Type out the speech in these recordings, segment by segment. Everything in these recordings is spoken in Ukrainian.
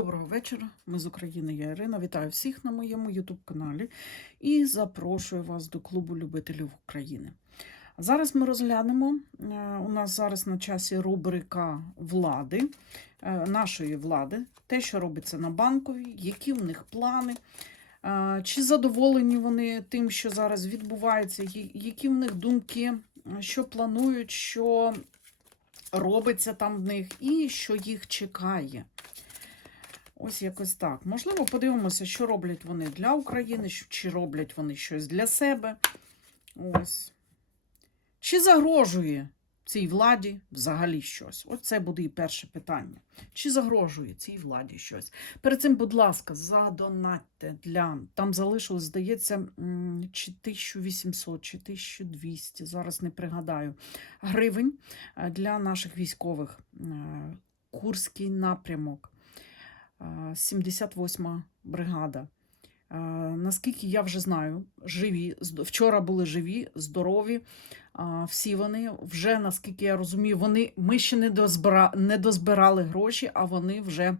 Доброго вечора. Ми з України. Я Ірина. Вітаю всіх на моєму YouTube-каналі і запрошую вас до клубу любителів України. Зараз ми розглянемо. е, У нас зараз на часі рубрика влади, е, нашої влади, те, що робиться на банковій, які в них плани, е, чи задоволені вони тим, що зараз відбувається, які в них думки, що планують, що робиться там в них і що їх чекає. Ось якось так. Можливо, подивимося, що роблять вони для України, чи роблять вони щось для себе. Ось. Чи загрожує цій владі взагалі щось? Ось це буде і перше питання. Чи загрожує цій владі щось? Перед цим, будь ласка, задонатьте для. Там залишилось, здається, чи 1800, чи 1200, зараз не пригадаю, гривень е, для наших військових. Е, Курський напрямок. Е, 78 бригада. Наскільки я вже знаю, живі, вчора були живі, здорові. Всі вони вже, наскільки я розумію, вони, ми ще не, дозбира, не дозбирали гроші, а вони вже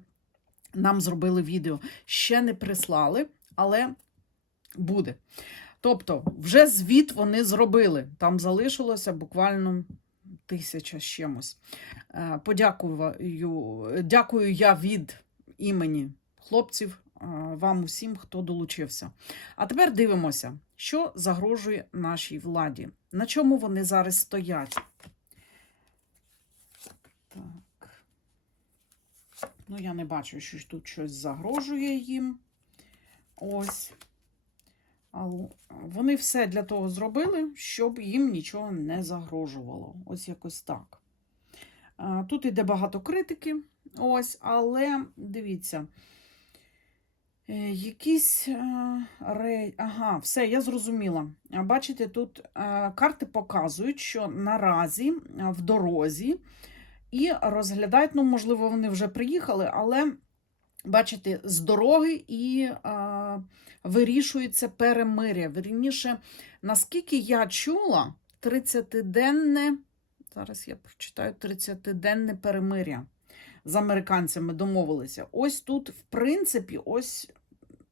нам зробили відео. Ще не прислали, але буде. Тобто, вже звіт вони зробили. Там залишилося буквально тисяча з чимось. Е, Подякую, дякую я від імені хлопців, вам усім, хто долучився. А тепер дивимося, що загрожує нашій владі. На чому вони зараз стоять? Так. Ну, я не бачу, що тут щось загрожує їм. Ось. Вони все для того зробили, щоб їм нічого не загрожувало. Ось якось так. Тут іде багато критики, ось, але дивіться. Е, Якісь е, ре... ага, все, я зрозуміла. А Бачите, тут е, карти показують, що наразі в дорозі і розглядають, ну, можливо, вони вже приїхали, але бачите, з дороги і е, вирішується перемиря. Вірніше, наскільки я чула, 30-денне, зараз я прочитаю 30-денне перемиря з американцями домовилися. Ось тут, в принципі, ось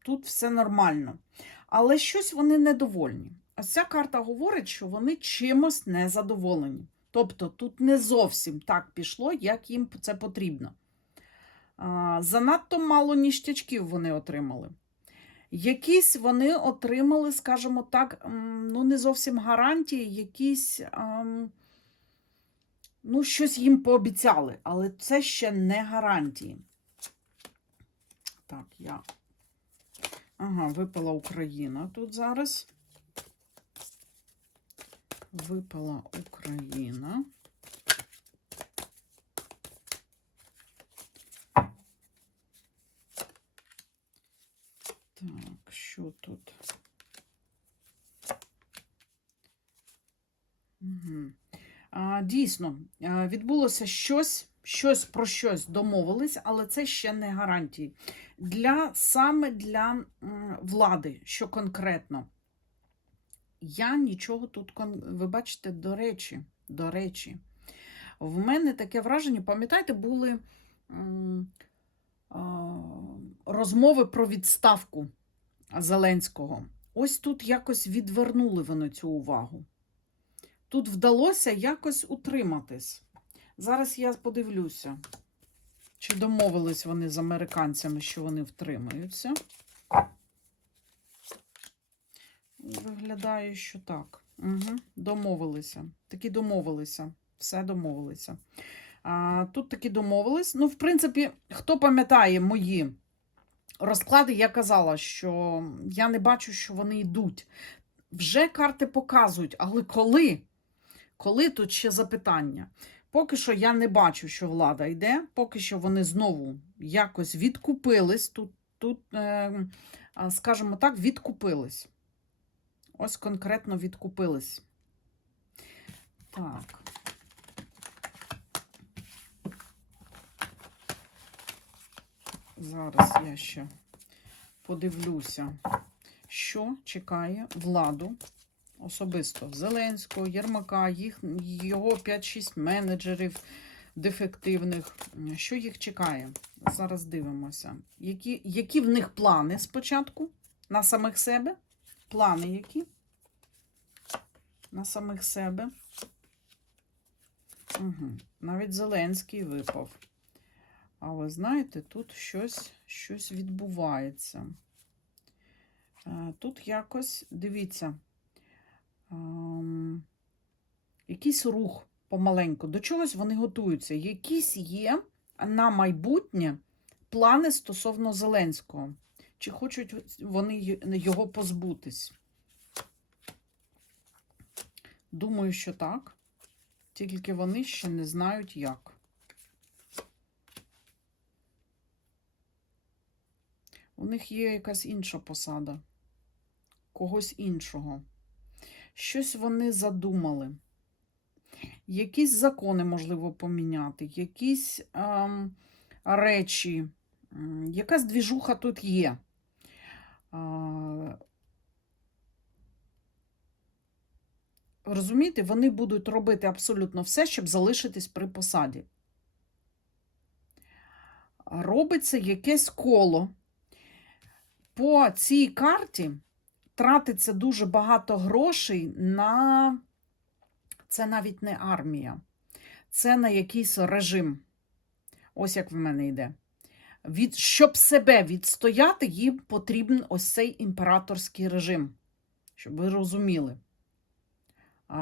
тут все нормально. Але щось вони недовольні. Ось ця карта говорить, що вони чимось незадоволені. Тобто тут не зовсім так пішло, як їм це потрібно. Занадто мало ніштячків вони отримали. Якісь вони отримали, скажімо так, ну не зовсім гарантії, якісь. ам, Ну, щось їм пообіцяли, але це ще не гарантії. Так, я. Ага, випала Україна тут зараз. Випала Україна. Так, що тут? Угу. А, Дійсно, відбулося щось, щось про щось домовились, але це ще не гарантії. Для, саме для влади, що конкретно. Я нічого тут, ви бачите, до речі, до речі, в мене таке враження, пам'ятаєте, були розмови про відставку Зеленського. Ось тут якось відвернули вони цю увагу. Тут вдалося якось утриматись. Зараз я подивлюся, чи домовились вони з американцями, що вони втримаються. Виглядає, що так. Угу, домовилися. Такі домовилися. Все домовилися. А, тут такі домовились. Ну, в принципі, хто пам'ятає мої розклади, я казала, що я не бачу, що вони йдуть. Вже карти показують, але коли? Коли тут ще запитання? Поки що я не бачу, що влада йде, поки що вони знову якось відкупились. Тут, тут е, скажімо так, відкупились. Ось конкретно відкупились. Так. Зараз я ще подивлюся, що чекає владу особисто Зеленського, Єрмака, їх, його 5-6 менеджерів дефективних. Що їх чекає? Зараз дивимося. Які, які в них плани спочатку на самих себе? Плани які? На самих себе. Угу. Навіть Зеленський випав. Але знаєте, тут щось, щось відбувається. Е, Тут якось, дивіться, якийсь рух помаленьку. До чогось вони готуються. Якісь є на майбутнє плани стосовно Зеленського. Чи хочуть вони його позбутись? Думаю, що так. Тільки вони ще не знають як. У них є якась інша посада, когось іншого. Щось вони задумали. Якісь закони можливо поміняти, якісь ем, речі, якась двіжуха тут є. А, розумієте, вони будуть робити абсолютно все, щоб залишитись при посаді. Робиться якесь коло. По цій карті тратиться дуже багато грошей на це навіть не армія, це на якийсь режим. Ось як в мене йде. Від, щоб себе відстояти, їм потрібен ось цей імператорський режим. Щоб ви розуміли.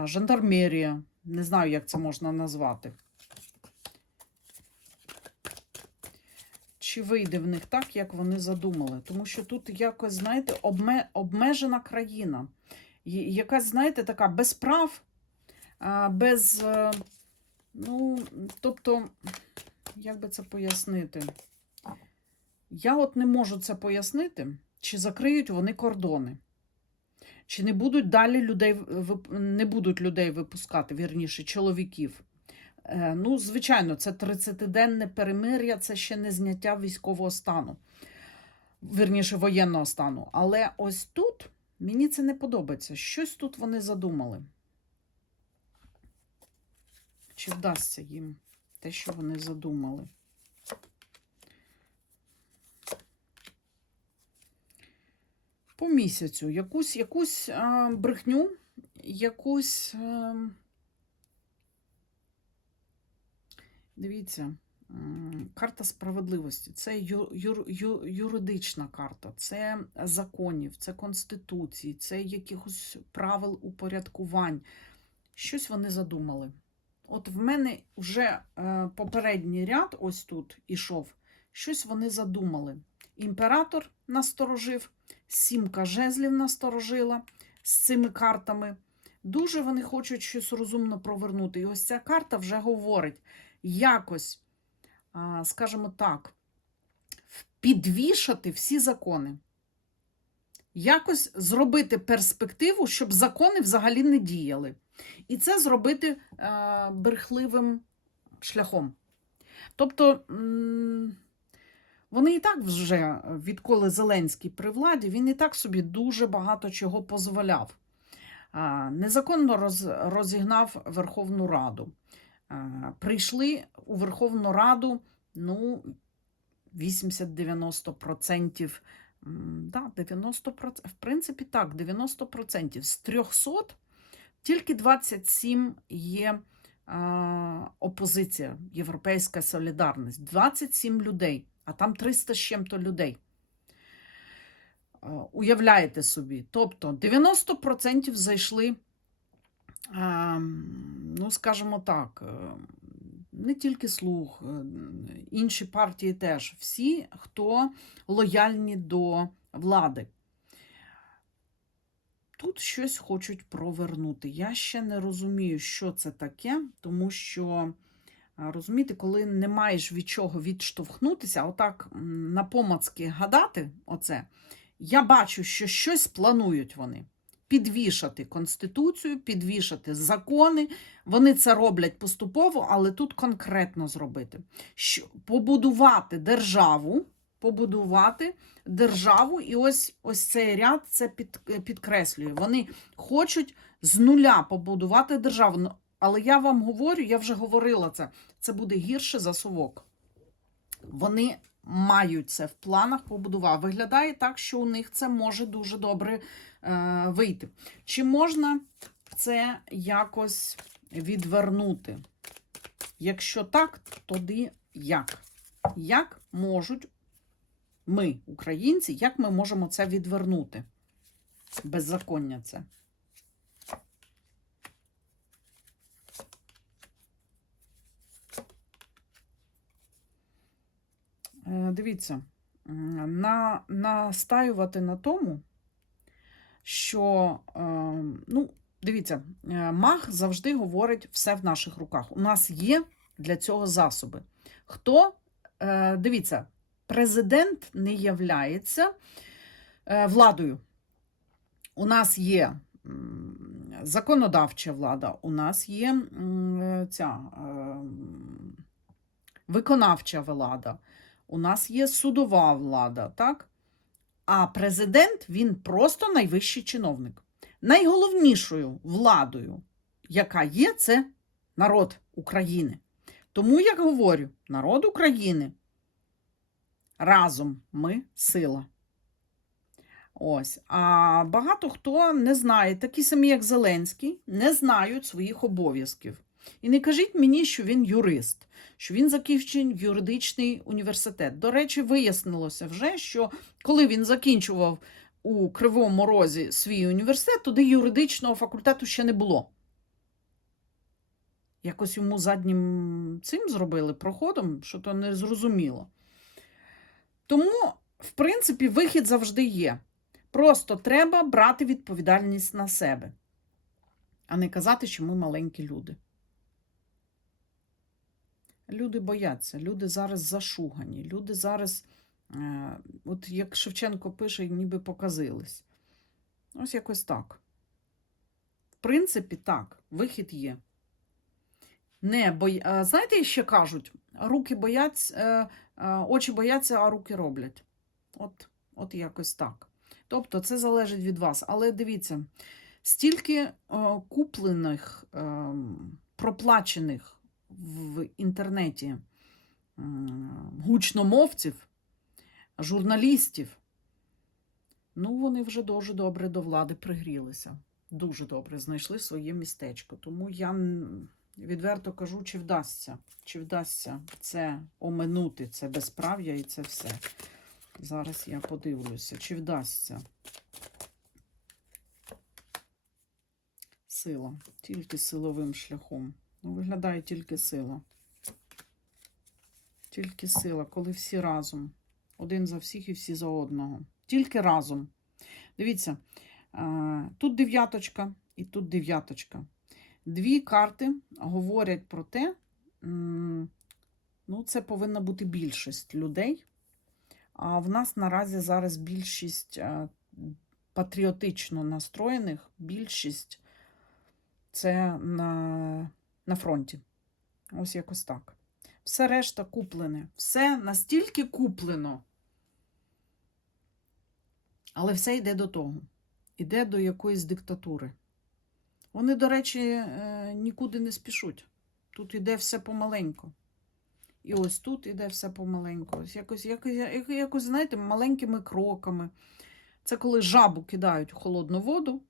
Жандармерія, не знаю, як це можна назвати. Чи вийде в них так, як вони задумали? Тому що тут якось, знаєте, обме, обмежена країна. Якась, знаєте, така без прав, без. е, Ну, тобто, як би це пояснити? Я от не можу це пояснити, чи закриють вони кордони, чи не будуть далі людей не будуть людей випускати, вірніше, чоловіків. Е, Ну, звичайно, це 30-денне перемир'я, це ще не зняття військового стану, вірніше, воєнного стану. Але ось тут мені це не подобається. Щось тут вони задумали. Чи вдасться їм те, що вони задумали? По місяцю якусь, якусь а, брехню, якусь. А, дивіться, карта справедливості. Це ю, ю, юридична карта, це законів, це конституції, це якихось правил упорядкувань. Щось вони задумали. От в мене вже е, попередній ряд, ось тут ішов, щось вони задумали. Імператор насторожив, сімка жезлів насторожила з цими картами. Дуже вони хочуть щось розумно провернути. І ось ця карта вже говорить якось, скажімо так, підвішати всі закони. Якось зробити перспективу, щоб закони взагалі не діяли. І це зробити е, брехливим шляхом. Тобто, вони і так вже, відколи Зеленський при владі, він і так собі дуже багато чого дозволяв. Незаконно розігнав Верховну Раду. А, Прийшли у Верховну Раду ну, 80-90%. Да, 90%, в принципі, так, 90%. З 300 тільки 27 є а, опозиція, Європейська солідарність. 27 людей, а там 300 з чим-то людей. Уявляєте собі. Тобто 90% зайшли, ну, скажімо так, е, не тільки слух, е, інші партії теж. Всі, хто лояльні до влади. Тут щось хочуть провернути. Я ще не розумію, що це таке, тому що, розумієте, коли не маєш від чого відштовхнутися, отак м, напомацки гадати, оце, я бачу, що щось планують вони. Підвішати конституцію, підвішати закони. Вони це роблять поступово, але тут конкретно зробити. Що, побудувати державу, побудувати державу, і ось ось цей ряд це під, підкреслює. Вони хочуть з нуля побудувати державу. Ну, Але я вам говорю, я вже говорила це, це буде гірше за совок. Вони мають це в планах побудувати. Виглядає так, що у них це може дуже добре вийти. Чи можна це якось відвернути? Якщо так, тоді як? Як можуть ми, українці, як ми можемо це відвернути? Беззаконня це. Е, Дивіться, на, настаювати на тому, що, е, ну, дивіться, е, маг завжди говорить все в наших руках. У нас є для цього засоби. Хто, е, дивіться, президент не являється е, владою. У нас є законодавча влада, у нас є ця е, виконавча влада, у нас є судова влада, так? А президент він просто найвищий чиновник. Найголовнішою владою, яка є, це народ України. Тому я говорю: народ України разом ми сила. Ось. А багато хто не знає, такі самі, як Зеленський, не знають своїх обов'язків. І не кажіть мені, що він юрист, що він закінчив юридичний університет. До речі, вияснилося вже, що коли він закінчував у Кривому Розі свій університет, туди юридичного факультету ще не було. Якось йому заднім цим зробили проходом, що то не зрозуміло. Тому, в принципі, вихід завжди є. Просто треба брати відповідальність на себе, а не казати, що ми маленькі люди. Люди бояться, люди зараз зашугані, люди зараз, е, от як Шевченко пише, ніби показились. Ось якось так. В принципі, так, вихід є. Не бой... Знаєте, ще кажуть, руки бояться, е, е, очі бояться, а руки роблять. От, от якось так. Тобто це залежить від вас. Але дивіться, стільки е, куплених, е, проплачених в інтернеті гучномовців, журналістів, ну, вони вже дуже добре до влади пригрілися. Дуже добре знайшли своє містечко. Тому я відверто кажу, чи вдасться, чи вдасться це оминути, це безправ'я і це все. Зараз я подивлюся, чи вдасться. Сила. Тільки силовим шляхом. Виглядає тільки сила. Тільки сила, коли всі разом. Один за всіх і всі за одного. Тільки разом. Дивіться, е, тут дев'яточка і тут дев'яточка. Дві карти говорять про те, ну, це повинна бути більшість людей. А в нас наразі зараз більшість е, патріотично настроєних, більшість це на, на фронті. Ось якось так. Все решта куплене. Все настільки куплено. Але все йде до того. Іде до якоїсь диктатури. Вони, до речі, е, нікуди не спішуть. Тут іде все помаленьку. І ось тут іде все помаленьку. Ось якось, якось, якось, знаєте, маленькими кроками. Це коли жабу кидають у холодну воду,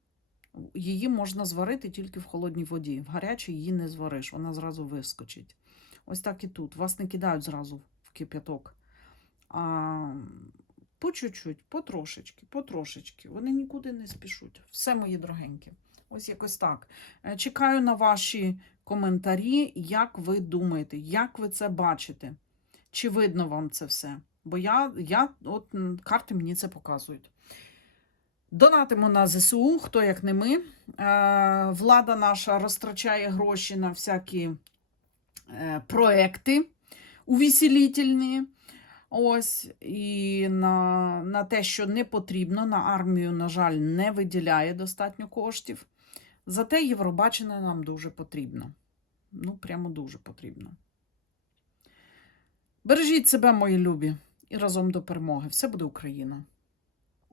її можна зварити тільки в холодній воді. В гарячій її не звариш, вона зразу вискочить. Ось так і тут. Вас не кидають зразу в кип'яток. А по чуть-чуть, потрошечки, потрошечки. Вони нікуди не спішуть. Все, мої дорогенькі. Ось якось так. Е, Чекаю на ваші коментарі, як ви думаєте, як ви це бачите? Чи видно вам це все? Бо я, я от карти мені це показують. Донатимо на ЗСУ, хто як не ми. Е, Влада наша розтрачає гроші на всякі е, проекти увеселітельні. Ось, і на, на те, що не потрібно, на армію, на жаль, не виділяє достатньо коштів. Зате Євробачення нам дуже потрібно. Ну, прямо дуже потрібно. Бережіть себе, мої любі, і разом до перемоги. Все буде Україна!